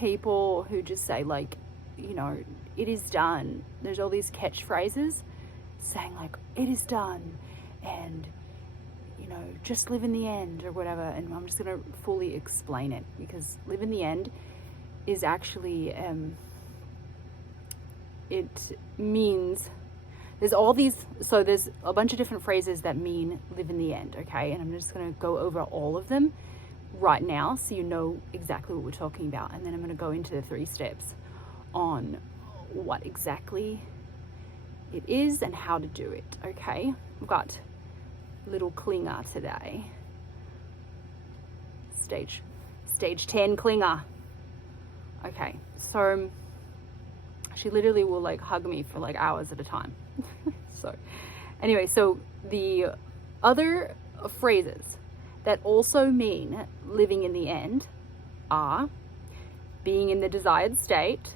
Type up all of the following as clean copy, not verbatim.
people who just say like, you know, it is done. There's all these catchphrases saying like, it is done, and, you know, just live in the end or whatever. And I'm just going to fully explain it, because live in the end is actually, it means, there's all these, so there's a bunch of different phrases that mean live in the end, okay? And I'm just going to go over all of them right now so you know exactly what we're talking about. And then I'm going to go into the 3 steps on what exactly it is and how to do it, okay? We've got little clinger today. Stage 10 clinger. Okay, so she literally will like hug me for like hours at a time. So anyway, so the other phrases that also mean living in the end are being in the desired state,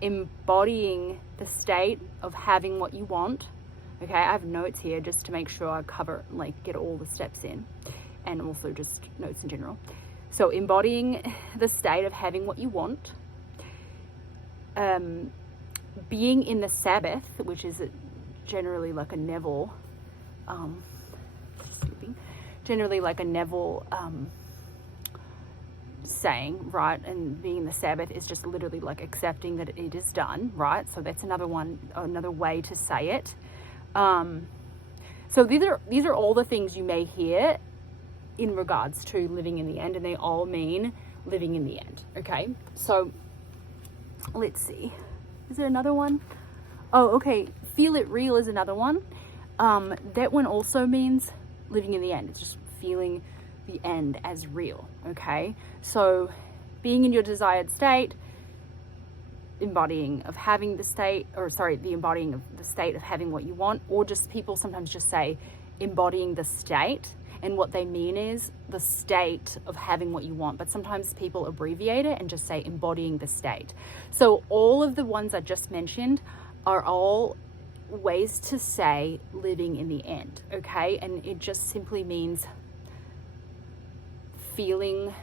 embodying the state of having what you want. Okay, I have notes here just to make sure I cover, like, get all the steps in, and also just notes in general. So embodying the state of having what you want, being in the Sabbath, which is generally like a Neville, generally like a Neville saying, right? And being in the Sabbath is just literally like accepting that it is done, right? So that's another way to say it. So these are all the things you may hear in regards to living in the end, and they all mean living in the end. Okay, so let's see, is there another one? Oh, okay, feel it real is another one. That one also means living in the end. It's just feeling the end as real. Okay, so being in your desired state, embodying of having the state, or sorry, the embodying of the state of having what you want, or just people sometimes just say embodying the state, and what they mean is the state of having what you want, but sometimes people abbreviate it and just say embodying the state. So all of the ones I just mentioned are all ways to say living in the end, okay? And it just simply means feeling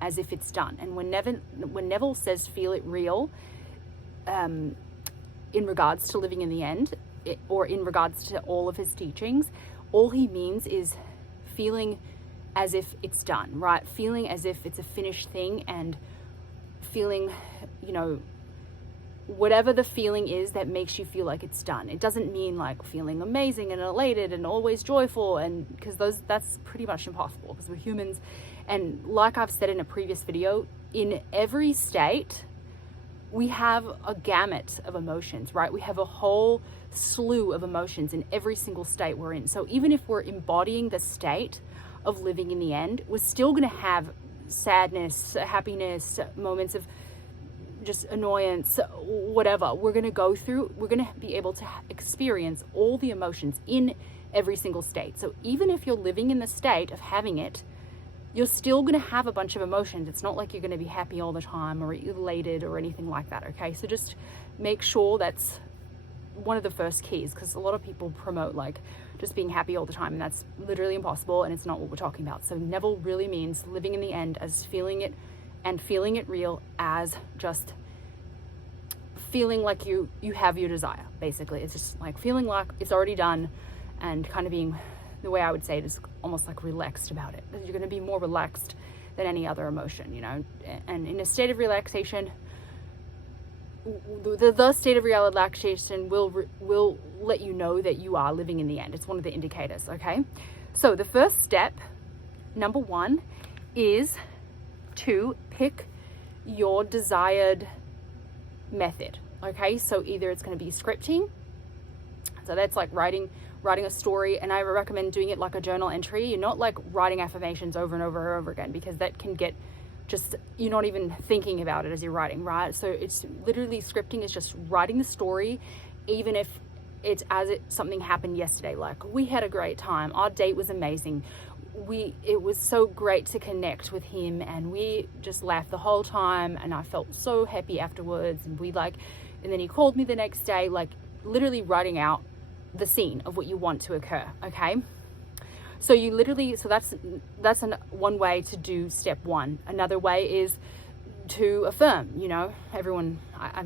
as if it's done. And when Neville says feel it real, in regards to living in the end, or in regards to all of his teachings, all he means is feeling as if it's done, right? Feeling as if it's a finished thing, and feeling, you know, whatever the feeling is that makes you feel like it's done. It doesn't mean like feeling amazing and elated and always joyful, and because that's pretty much impossible, because we're humans. And like I've said in a previous video, in every state we have a gamut of emotions, right? We have a whole slew of emotions in every single state we're in. So even if we're embodying the state of living in the end, we're still going to have sadness, happiness, moments of just annoyance, whatever we're going to go through. We're going to be able to experience all the emotions in every single state. So even if you're living in the state of having it, you're still going to have a bunch of emotions. It's not like you're going to be happy all the time or elated or anything like that, okay? So just make sure that's one of the first keys, because a lot of people promote like just being happy all the time, and that's literally impossible, and it's not what we're talking about. So Neville really means living in the end as feeling it, and feeling it real as just feeling like you have your desire, basically. It's just like feeling like it's already done, and kind of being, the way I would say it is almost like relaxed about it. You're going to be more relaxed than any other emotion, you know. And in a state of relaxation, the state of relaxation will let you know that you are living in the end. It's one of the indicators, okay? So the first step, number 1, is to pick your desired method, okay? So either it's going to be scripting, so that's like writing a story, and I recommend doing it like a journal entry. You're not like writing affirmations over and over and over again, because that can get just, you're not even thinking about it as you're writing, right? So it's literally, scripting is just writing the story, even if it's as something happened yesterday. Like, we had a great time, our date was amazing, it was so great to connect with him, and we just laughed the whole time, and I felt so happy afterwards, and and then he called me the next day. Like, literally writing out the scene of what you want to occur, okay? So that's one way to do step 1. Another way is to affirm, everyone, I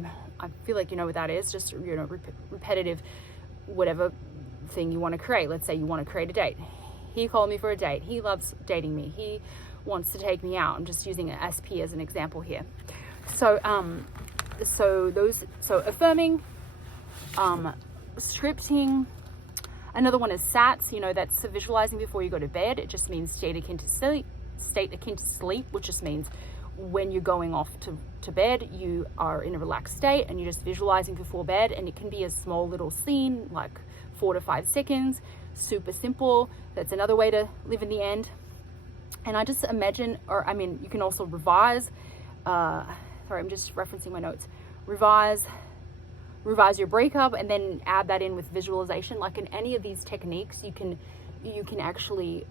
feel like you know what that is, just, repetitive, whatever thing you want to create. Let's say you want to create a date. He called me for a date. He loves dating me. He wants to take me out. I'm just using an SP as an example here. So, so affirming, scripting. Another one is SATs, that's visualizing before you go to bed. It just means state akin to sleep, which just means when you're going off to bed, you are in a relaxed state and you're just visualizing before bed. And it can be a small little scene, like 4 to 5 seconds, super simple. That's another way to live in the end. And I just imagine, you can also revise, sorry, I'm just referencing my notes, revise your breakup, and then add that in with visualization. Like in any of these techniques, you can actually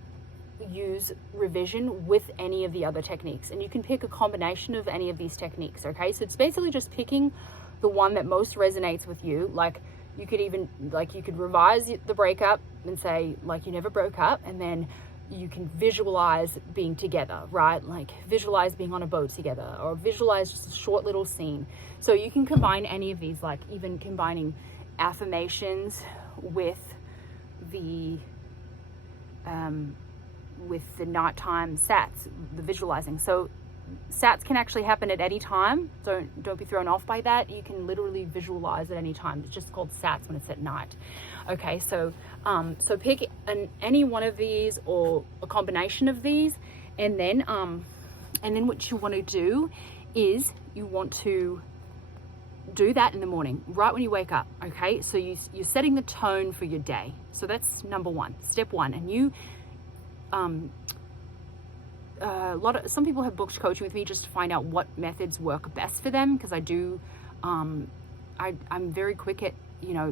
use revision with any of the other techniques, and you can pick a combination of any of these techniques. Okay, so it's basically just picking the one that most resonates with you. Like you could revise the breakup and say like you never broke up, and then you can visualize being together, right? Like visualize being on a boat together, or visualize just a short little scene. So you can combine any of these, like even combining affirmations with the nighttime SATs, the visualizing. So SATs can actually happen at any time. Don't be thrown off by that. You can literally visualize at any time. It's just called SATs when it's at night. Okay, so pick any one of these or a combination of these, and then what you want to do is you want to do that in the morning, right when you wake up. Okay, so you're setting the tone for your day. So that's number one, step one. And you some people have booked coaching with me just to find out what methods work best for them, because I do I'm very quick at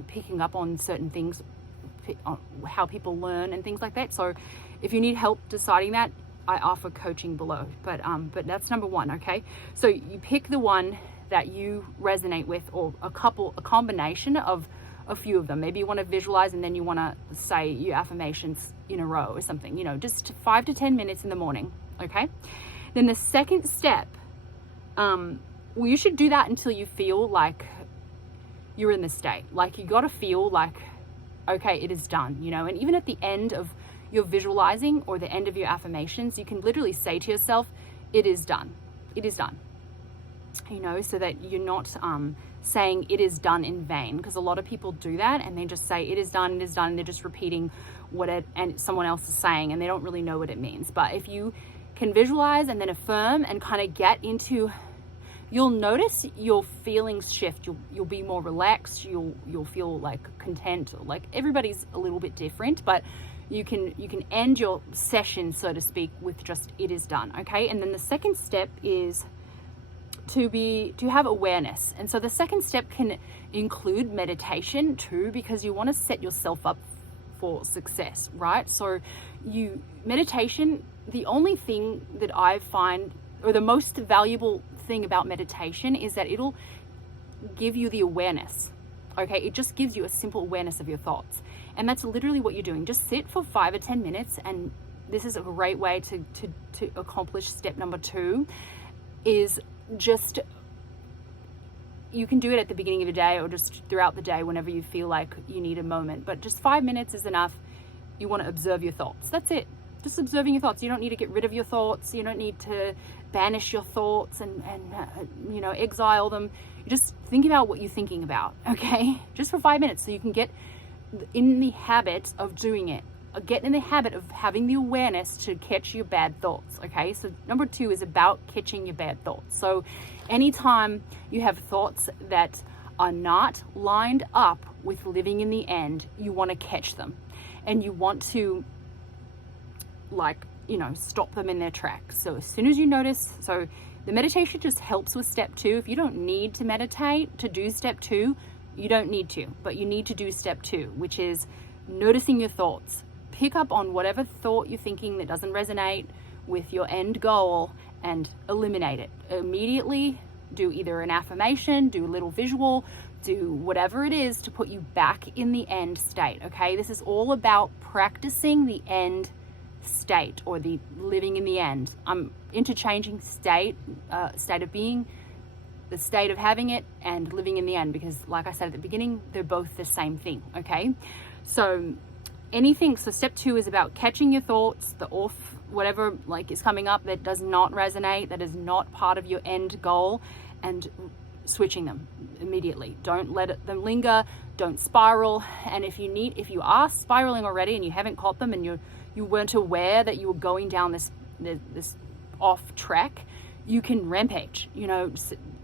picking up on certain things, on how people learn and things like that. So if you need help deciding that, I offer coaching below. But that's number one. Okay, so you pick the one that you resonate with, or a combination of a few of them. Maybe you want to visualize and then you want to say your affirmations in a row or something, just 5 to 10 minutes in the morning. Okay, then the second step, you should do that until you feel like you're in the state. Like you got to feel like, okay, it is done, and even at the end of your visualizing or the end of your affirmations, you can literally say to yourself, it is done. It is done. So that you're not saying it is done in vain, because a lot of people do that and they just say it is done, and they're just repeating and someone else is saying, and they don't really know what it means. But if you can visualize and then affirm and kind of get into, you'll notice your feelings shift. You'll be more relaxed. You'll feel like content. Like everybody's a little bit different, but you can end your session, so to speak, with just it is done. Okay, and then the second step is to have awareness. And so the second step can include meditation too, because you want to set yourself up for success, right? So meditation, the only thing that I find, or the most valuable thing about meditation, is that it'll give you the awareness. Okay, it just gives you a simple awareness of your thoughts, and that's literally what you're doing. Just sit for 5 or 10 minutes, and this is a great way to accomplish step number 2. Is just, you can do it at the beginning of the day or just throughout the day whenever you feel like you need a moment, but just 5 minutes is enough. You want to observe your thoughts. That's it. Just observing your thoughts. You don't need to get rid of your thoughts. You don't need to banish your thoughts and exile them. You just think about what you're thinking about, okay? Just for 5 minutes, so you can get in the habit of doing it. Get in the habit of having the awareness to catch your bad thoughts. Okay, so number 2 is about catching your bad thoughts. So anytime you have thoughts that are not lined up with living in the end, you want to catch them, and you want to stop them in their tracks. So as soon as you notice, so the meditation just helps with step 2. If you don't need to meditate to do step 2, you don't need to, but you need to do step 2, which is noticing your thoughts. Pick up on whatever thought you're thinking that doesn't resonate with your end goal and eliminate it. Immediately do either an affirmation, do a little visual, do whatever it is to put you back in the end state. Okay, this is all about practicing the end state, or the living in the end. interchanging state of being, the state of having it, and living in the end, because like I said at the beginning, they're both the same thing. Okay, so step 2 is about catching your thoughts, whatever like is coming up that does not resonate, that is not part of your end goal, and switching them immediately. Don't let them linger, don't spiral. And if you are spiraling already and you haven't caught them, and you weren't aware that you were going down this off track, you can rampage.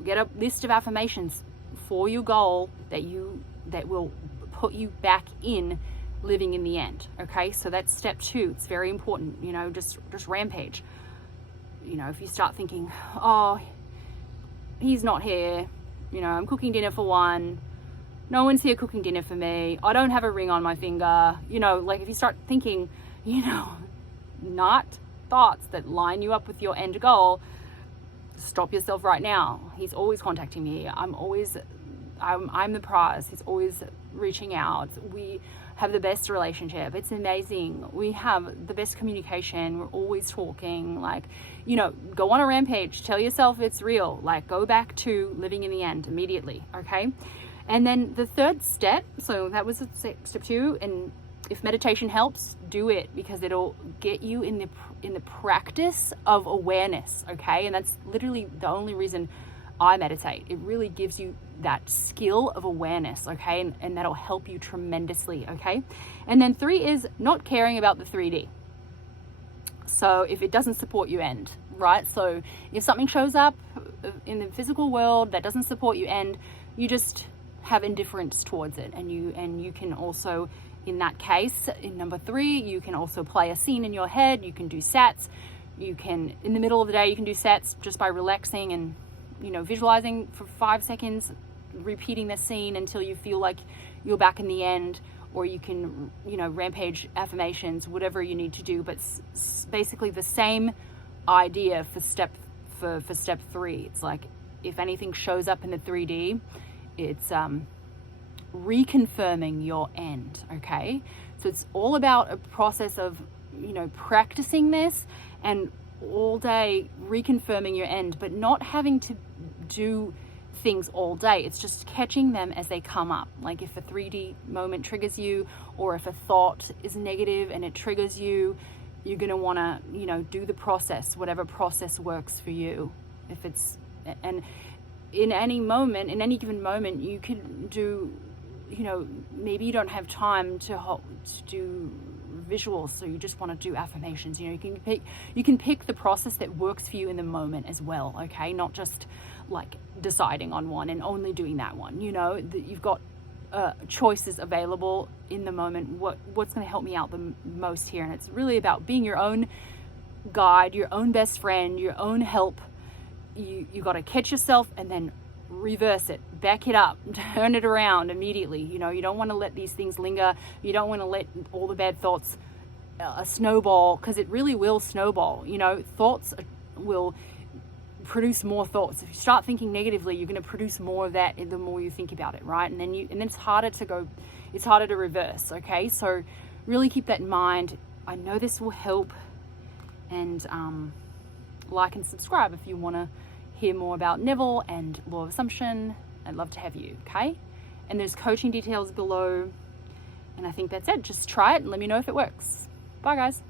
Get a list of affirmations for your goal that will put you back in living in the end. Okay, so that's step 2. It's very important. Just rampage. If you start thinking, oh, he's not here, I'm cooking dinner for one, no one's here cooking dinner for me, I don't have a ring on my finger, like if you start thinking, not thoughts that line you up with your end goal, stop yourself right now. He's always contacting me. I'm the prize. He's always reaching out. We have the best relationship. It's amazing. We have the best communication. We're always talking. Go on a rampage. Tell yourself it's real. Go back to living in the end immediately. Okay. And then the third step, so that was step 2. And if meditation helps, do it, because it'll get you in the practice of awareness. Okay. And that's literally the only reason I meditate. It really gives you that skill of awareness, okay? And that'll help you tremendously, okay? And then 3 is not caring about the 3D. So if it doesn't support you end, right? So if something shows up in the physical world that doesn't support you end, you just have indifference towards it. And you can also, in that case, in number 3, you can also play a scene in your head. You can do sats. You can, in the middle of the day, you can do sats just by relaxing and visualizing for 5 seconds, repeating the scene until you feel like you're back in the end. Or you can, rampage affirmations, whatever you need to do. But basically the same idea for step 3. It's like, if anything shows up in the 3D, it's reconfirming your end. Okay, so it's all about a process of practicing this and all day reconfirming your end, but not having to do things all day. It's just catching them as they come up. Like if a 3D moment triggers you, or if a thought is negative and it triggers you, you're going to want to do the process, whatever process works for you. And in any given moment you could do, maybe you don't have time to do visuals, so you just want to do affirmations. You can pick the process that works for you in the moment as well. Okay, not just like deciding on one and only doing that one. You've got choices available in the moment. What's going to help me out the most here? And it's really about being your own guide, your own best friend, your own help. You got to catch yourself and then reverse it, back it up, turn it around immediately. You don't want to let these things linger. You don't want to let all the bad thoughts snowball, because it really will snowball. Thoughts will produce more thoughts. If you start thinking negatively, you're going to produce more of that the more you think about it, right? And then it's harder to reverse. Okay, so really keep that in mind. I know this will help, and like and subscribe if you want to hear more about Neville and Law of Assumption. I'd love to have you, okay? And there's coaching details below. And I think that's it. Just try it and let me know if it works. Bye, guys.